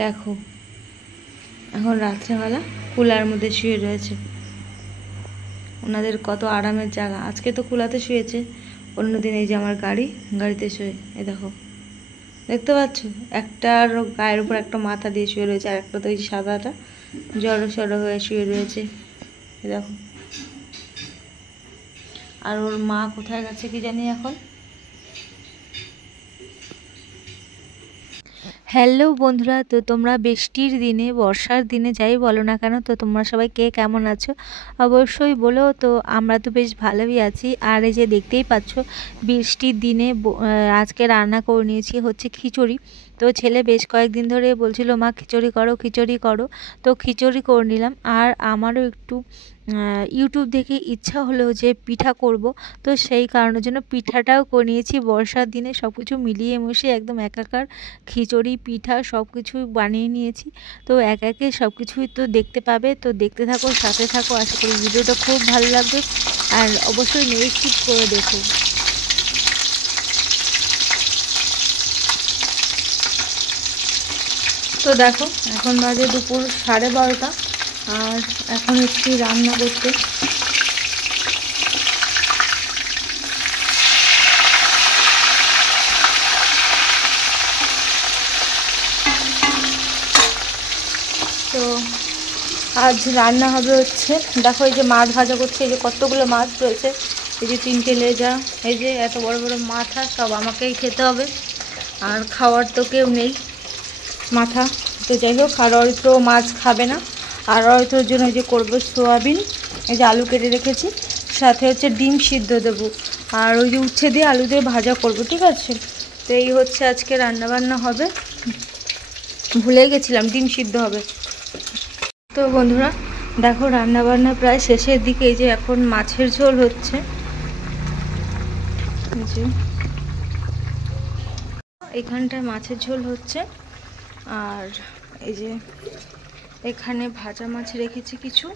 দেখো এখন রাত্রেবেলা কুলার মধ্যে শুয়ে রয়েছে। ওনাদের কত আরামের জায়গা। আজকে তো কুলাতে শুয়েছে, অন্যদিন এই যে আমার গাড়িতে শুয়ে। এই দেখো, দেখতে পাচ্ছ, একটার গায়ের উপর একটা মাথা দিয়ে শুয়ে রয়েছে, আর একটা তো ওই সাদাটা জড়ো সড়ো হয়ে শুয়ে রয়েছে। এই দেখো, আর ওর মা কোথায় গেছে কি জানি এখন। হ্যালো বন্ধুরা, তো তোমরা বৃষ্টির দিনে, বর্ষার দিনে যাই বলো না কেন, তো তোমরা সবাই কে কেমন আছো অবশ্যই বলো। তো আমরা তো বেশ ভালোই আছি। আর এই যে দেখতেই পাচ্ছ, বৃষ্টির দিনে আজকে রান্না করে নিয়েছি হচ্ছে খিচুড়ি। তো ছেলে বেশ কয়েকদিন ধরে বলছিল মা খিচুড়ি করো খিচুড়ি করো, তো খিচুড়ি করে নিলাম। আর আমারও একটু ইউটিউব দেখে ইচ্ছা হলো যে পিঠা করব, তো সেই কারণের জন্য পিঠাটাও করে নিয়েছি। বর্ষার দিনে সব কিছু মিলিয়ে মিশিয়ে একদম একাকার, খিচুড়ি পিঠা সব কিছুই বানিয়ে নিয়েছি। তো এক একে সব কিছুই তো দেখতে পাবে, তো দেখতে থাকো, সাথে থাকো। আশা করি ভিডিওটা খুব ভালো লাগবে, আর অবশ্যই নেক্সট স্কিপ করে দেখো। তো দেখো, এখন বাজে দুপুর 12:30, আর এখন একটু রান্না করতে। তো আজ রান্না হবে হচ্ছে, দেখো এই যে মাছ ভাজা করছে, এই যে কতগুলো মাছ রয়েছে, এই যে 3টে লেজা, এই যে এত বড় বড় মাথা, সব আমাকেই খেতে হবে, আর খাওয়ার তো কেউ নেই মাথা। তো যাই হোক, আর হয়তো মাছ খাবে না, আর হয়তো জন্য যে করবো সোয়াবিন, এই যে আলু কেটে রেখেছি, সাথে হচ্ছে ডিম সিদ্ধ দেবো, আর ওই যে উচ্ছে দিয়ে আলু দিয়ে ভাজা করব, ঠিক আছে। তো এই হচ্ছে আজকে রান্নাবান্না হবে। ভুলে গেছিলাম, ডিম সিদ্ধ হবে। তো বন্ধুরা দেখো, রান্নাবান্না প্রায় শেষের দিকে। এই যে এখন মাছের ঝোল হচ্ছে, যে এখানটায় মাছের ঝোল হচ্ছে, আর এই যে এখানে ভাজা মাছ রেখেছি কিছু,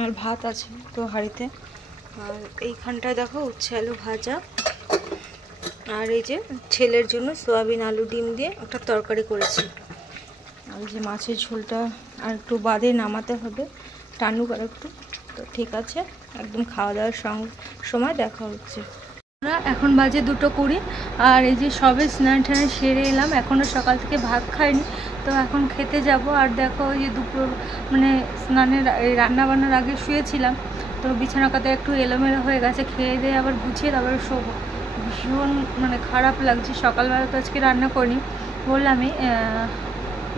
আর ভাত আছে তো হাঁড়িতে, আর এইখানটায় দেখো উচ্ছে আলু ভাজা, আর এই যে ছেলের জন্য সোয়াবিন আলু ডিম দিয়ে একটা তরকারি করেছি। আর এই যে মাছের ঝোলটা আর একটু বাদে নামাতে হবে, টানুক আর একটু। তো ঠিক আছে, একদম খাওয়া দাওয়ার সময় দেখা হচ্ছে। এখন বাজে 2:20, আর এই যে সবে স্নান টান সেরে এলাম, এখনও সকাল থেকে ভাত খাইনি, তো এখন খেতে যাব। আর দেখো ওই যে দুপুর মানে স্নানের রান্নাবান্নার আগে শুয়েছিলাম, তো বিছানা কাতে একটু এলোমেলো হয়ে গেছে, খেয়ে দিয়ে আবার গুছিয়ে তারপরে শোবো। ভীষণ মানে খারাপ লাগছে, সকালবেলা তো আজকে রান্না করিনি,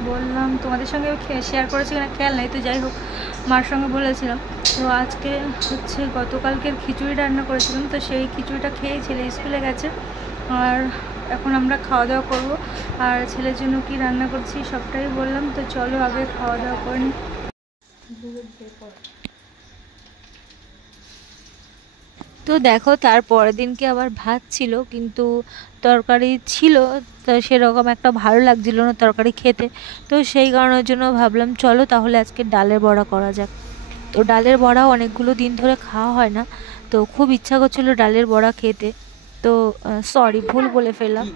বললাম তোমাদের সঙ্গে শেয়ার করেছি কিনা খেয়াল নাই, তো যাই হোক মার সঙ্গে বলেছিলাম। তো আজকে হচ্ছে গতকালকের খিচুড়ি রান্না করেছিলাম, তো সেই খিচুড়িটা খেয়ে ছেলে স্কুলে গেছে, আর এখন আমরা খাওয়া দাওয়া করবো। আর ছেলের জন্য কি রান্না করছি সবটাই বললাম, তো চলো আগে খাওয়া দাওয়া করে নিই। তো দেখো, তার পরের দিনকে আবার ভাত ছিল, কিন্তু তরকারি ছিল, তো সেরকম একটা ভালো লাগছিল না তরকারি খেতে। তো সেই কারণের জন্য ভাবলাম চলো তাহলে আজকে ডালের বড়া করা যাক। তো ডালের বড়া অনেকগুলো দিন ধরে খাওয়া হয় না, তো খুব ইচ্ছা করছিল ডালের বড়া খেতে। তো সরি, ভুল বলে ফেললাম।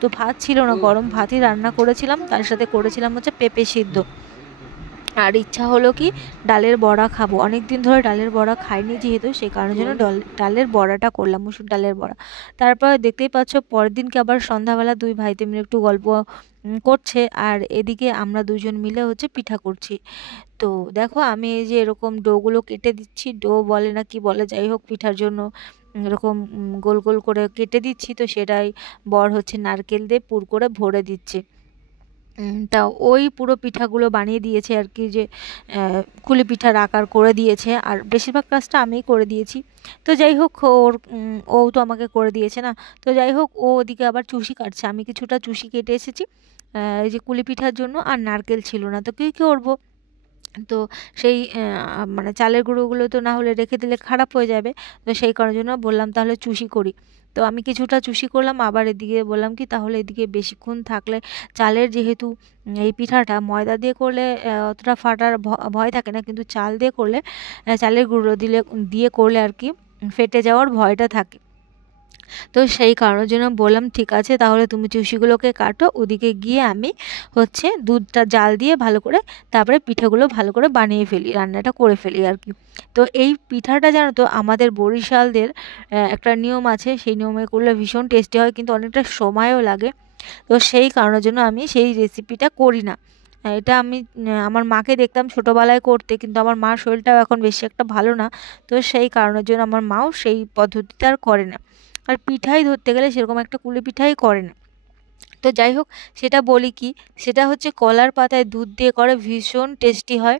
তো ভাত ছিল না, গরম ভাতই রান্না করেছিলাম, তার সাথে করেছিলাম হচ্ছে পেঁপে সিদ্ধ। আর ইচ্ছা হলো কি ডালের বড়া খাবো, অনেক দিন ধরে ডালের বড়া খাইনি যেহেতু, সেই কারণের জন্য ডালের বড়াটা করলাম, মুসুর ডালের বড়া। তারপর দেখতেই পাচ্ছ, পরের দিনকে আবার সন্ধ্যাবেলা দুই ভাইতে মিলে একটু গল্প করছে, আর এদিকে আমরা দুজন মিলে হচ্ছে পিঠা করছি। তো দেখো, আমি এই যে এরকম ডোগুলো কেটে দিচ্ছি, ডো বলে না কি বলে, যাই হোক পিঠার জন্য এরকম গোল গোল করে কেটে দিচ্ছি। তো সেটাই বর হচ্ছে নারকেল দিয়ে পুর করে ভরে দিচ্ছে। তা ওই পুরো পিঠাগুলো বানিয়ে দিয়েছে আর কি, যে কুলি পিঠার আকার করে দিয়েছে, আর বেশিরভাগ কাজটা আমিই করে দিয়েছি। তো যাই হোক, ও তো আমাকে করে দিয়েছে না। তো যাই হোক, ও ওদিকে আবার চুষি কাটছে, আমি কিছুটা চুষি কেটে এসেছি এই যে কুলি পিঠার জন্য, আর নারকেল ছিল না, তো কী করবো। তো সেই মানে চালের গুঁড়োগুলো তো না হলে রেখে দিলে খারাপ হয়ে যাবে, তো সেই কারণের জন্য বললাম তাহলে চুষি করি। তো আমি কিছুটা চুষি করলাম, আবার এদিকে বললাম কি তাহলে এদিকে বেশিক্ষণ থাকলে, চালের যেহেতু এই পিঠাটা ময়দা দিয়ে করলে অতটা ফাটার ভয় থাকে না, কিন্তু চাল দিয়ে করলে, চালের গুঁড়ো দিয়ে করলে আর কি ফেটে যাওয়ার ভয়টা থাকে। তো সেই কারণের জন্য বললাম ঠিক আছে তাহলে তুমি চুষিগুলোকে কাটো, ওদিকে গিয়ে আমি হচ্ছে দুধটা জাল দিয়ে ভালো করে তারপরে পিঠাগুলো ভালো করে বানিয়ে ফেলি, রান্নাটা করে ফেলি আর কি। তো এই পিঠাটা জানো তো আমাদের বরিশালদের একটা নিয়ম আছে, সেই নিয়মে করলে ভীষণ টেস্টি হয়, কিন্তু অনেকটা সময়ও লাগে। তো সেই কারণের জন্য আমি সেই রেসিপিটা করি না। এটা আমি আমার মাকে দেখতাম ছোটোবেলায় করতে, কিন্তু আমার মার শরীরটাও এখন বেশি একটা ভালো না। তো সেই কারণের জন্য আমার মাও সেই পদ্ধতিটা আর করে না। আর পিঠাই ধরতে গেলে সেরকম একটা কুলি পিঠাই করে না। তো যাই হোক, সেটা বলি কি, সেটা হচ্ছে কলার পাতায় দুধ দিয়ে করে, ভীষণ টেস্টি হয়।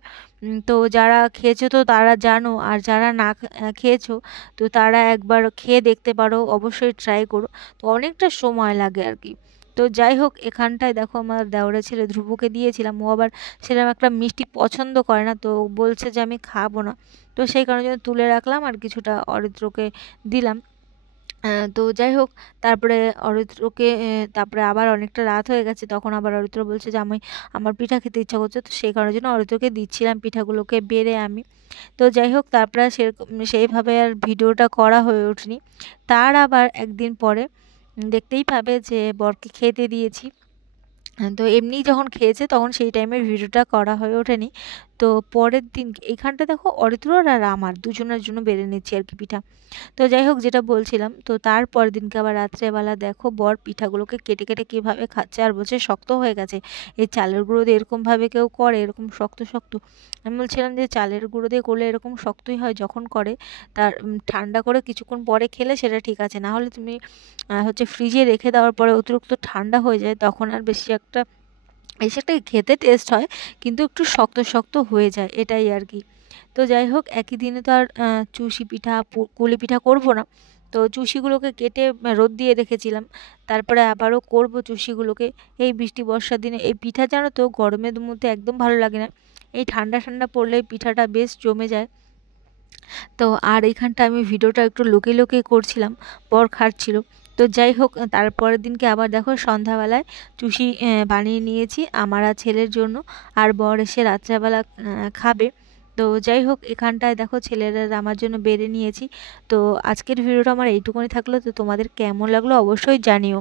তো যারা খেয়েছো তো তারা জানো, আর যারা না খেয়েছো তো তারা একবার খেয়ে দেখতে পারো, অবশ্যই ট্রাই করো। তো অনেকটা সময় লাগে আর কি। তো যাই হোক, এখানটায় দেখো আমার দেওরের ছেলে ধ্রুবকে দিয়েছিলাম, ও আবার সেরকম একটা মিষ্টি পছন্দ করে না, তো বলছে যে আমি খাবো না। তো সেই কারণে জন্য তুলে রাখলাম আর কিছুটা অরিত্রকে দিলাম। তো যাই হোক, তারপরে অরিত্রকে তারপরে আবার অনেকটা রাত হয়ে গেছে, তখন আবার অরিত্র বলছে যে আমার পিঠা খেতে ইচ্ছা করছে, তো সেই কারণের জন্য অরিত্রকে দিচ্ছিলাম পিঠাগুলোকে বেড়ে আমি। তো যাই হোক, তারপরে সেরকম সেইভাবে আর ভিডিওটা করা হয়ে ওঠেনি। তার আবার একদিন পরে দেখতেই পাবে যে বরকে খেতে দিয়েছি। তো এমনি যখন খেয়েছে তখন সেই টাইমের ভিডিওটা করা হয়ে ওঠেনি। তো পরের দিন এইখানটা দেখো অরিত্রর আর আমার দুজনের জন্য বেড়ে নিচ্ছি আর কি পিঠা। তো যাই হোক, যেটা বলছিলাম, তো তারপরের দিনকে আবার রাত্রেবেলা দেখো বর পিঠাগুলোকে কেটে কেটে কীভাবে খাচ্ছে, আর বলছে শক্ত হয়ে গেছে। এই চালের গুঁড়ো দিয়ে এরকমভাবে কেউ করে এরকম শক্ত শক্ত? আমি বলছিলাম যে চালের গুঁড়ো দিয়ে করলে এরকম শক্তই হয় যখন করে, তার ঠান্ডা করে কিছুক্ষণ পরে খেলে সেটা ঠিক আছে, না হলে তুমি হচ্ছে ফ্রিজে রেখে দেওয়ার পরে অতিরিক্ত ঠান্ডা হয়ে যায়, তখন আর বেশি একটা খেতে টেস্ট হয়, কিন্তু একটু শক্ত শক্ত হয়ে যায়, এটাই আর কি। তো যাই হোক, একই দিনে তো আর চুষি পিঠা কুলি পিঠা করবো না। তো চুষিগুলোকে কেটে রোদ দিয়ে রেখেছিলাম, তারপরে আবারও করব চুষিগুলোকে। এই বৃষ্টি বর্ষার দিনে এই পিঠা জানো তো গরমের মধ্যে একদম ভালো লাগে না, এই ঠান্ডা ঠান্ডা পড়লে পিঠাটা বেশ জমে যায়। তো আর এইখানটা আমি ভিডিওটা একটু লুকিয়ে লুকিয়ে করছিলাম, বর খাচ্ছিল। তো যাই হোক, তারপরের দিনকে আবার দেখো সন্ধ্যাবেলায় চুষি বানিয়ে নিয়েছি আমার আর ছেলের জন্য, আর বর এসে রাত্রেবেলা খাবে। তো যাই হোক, এখানটায় দেখো ছেলেরা আমার জন্য বেড়ে নিয়েছি। তো আজকের ভিডিওটা আমার এইটুকুনি থাকলো, তো তোমাদের কেমন লাগলো অবশ্যই জানিও।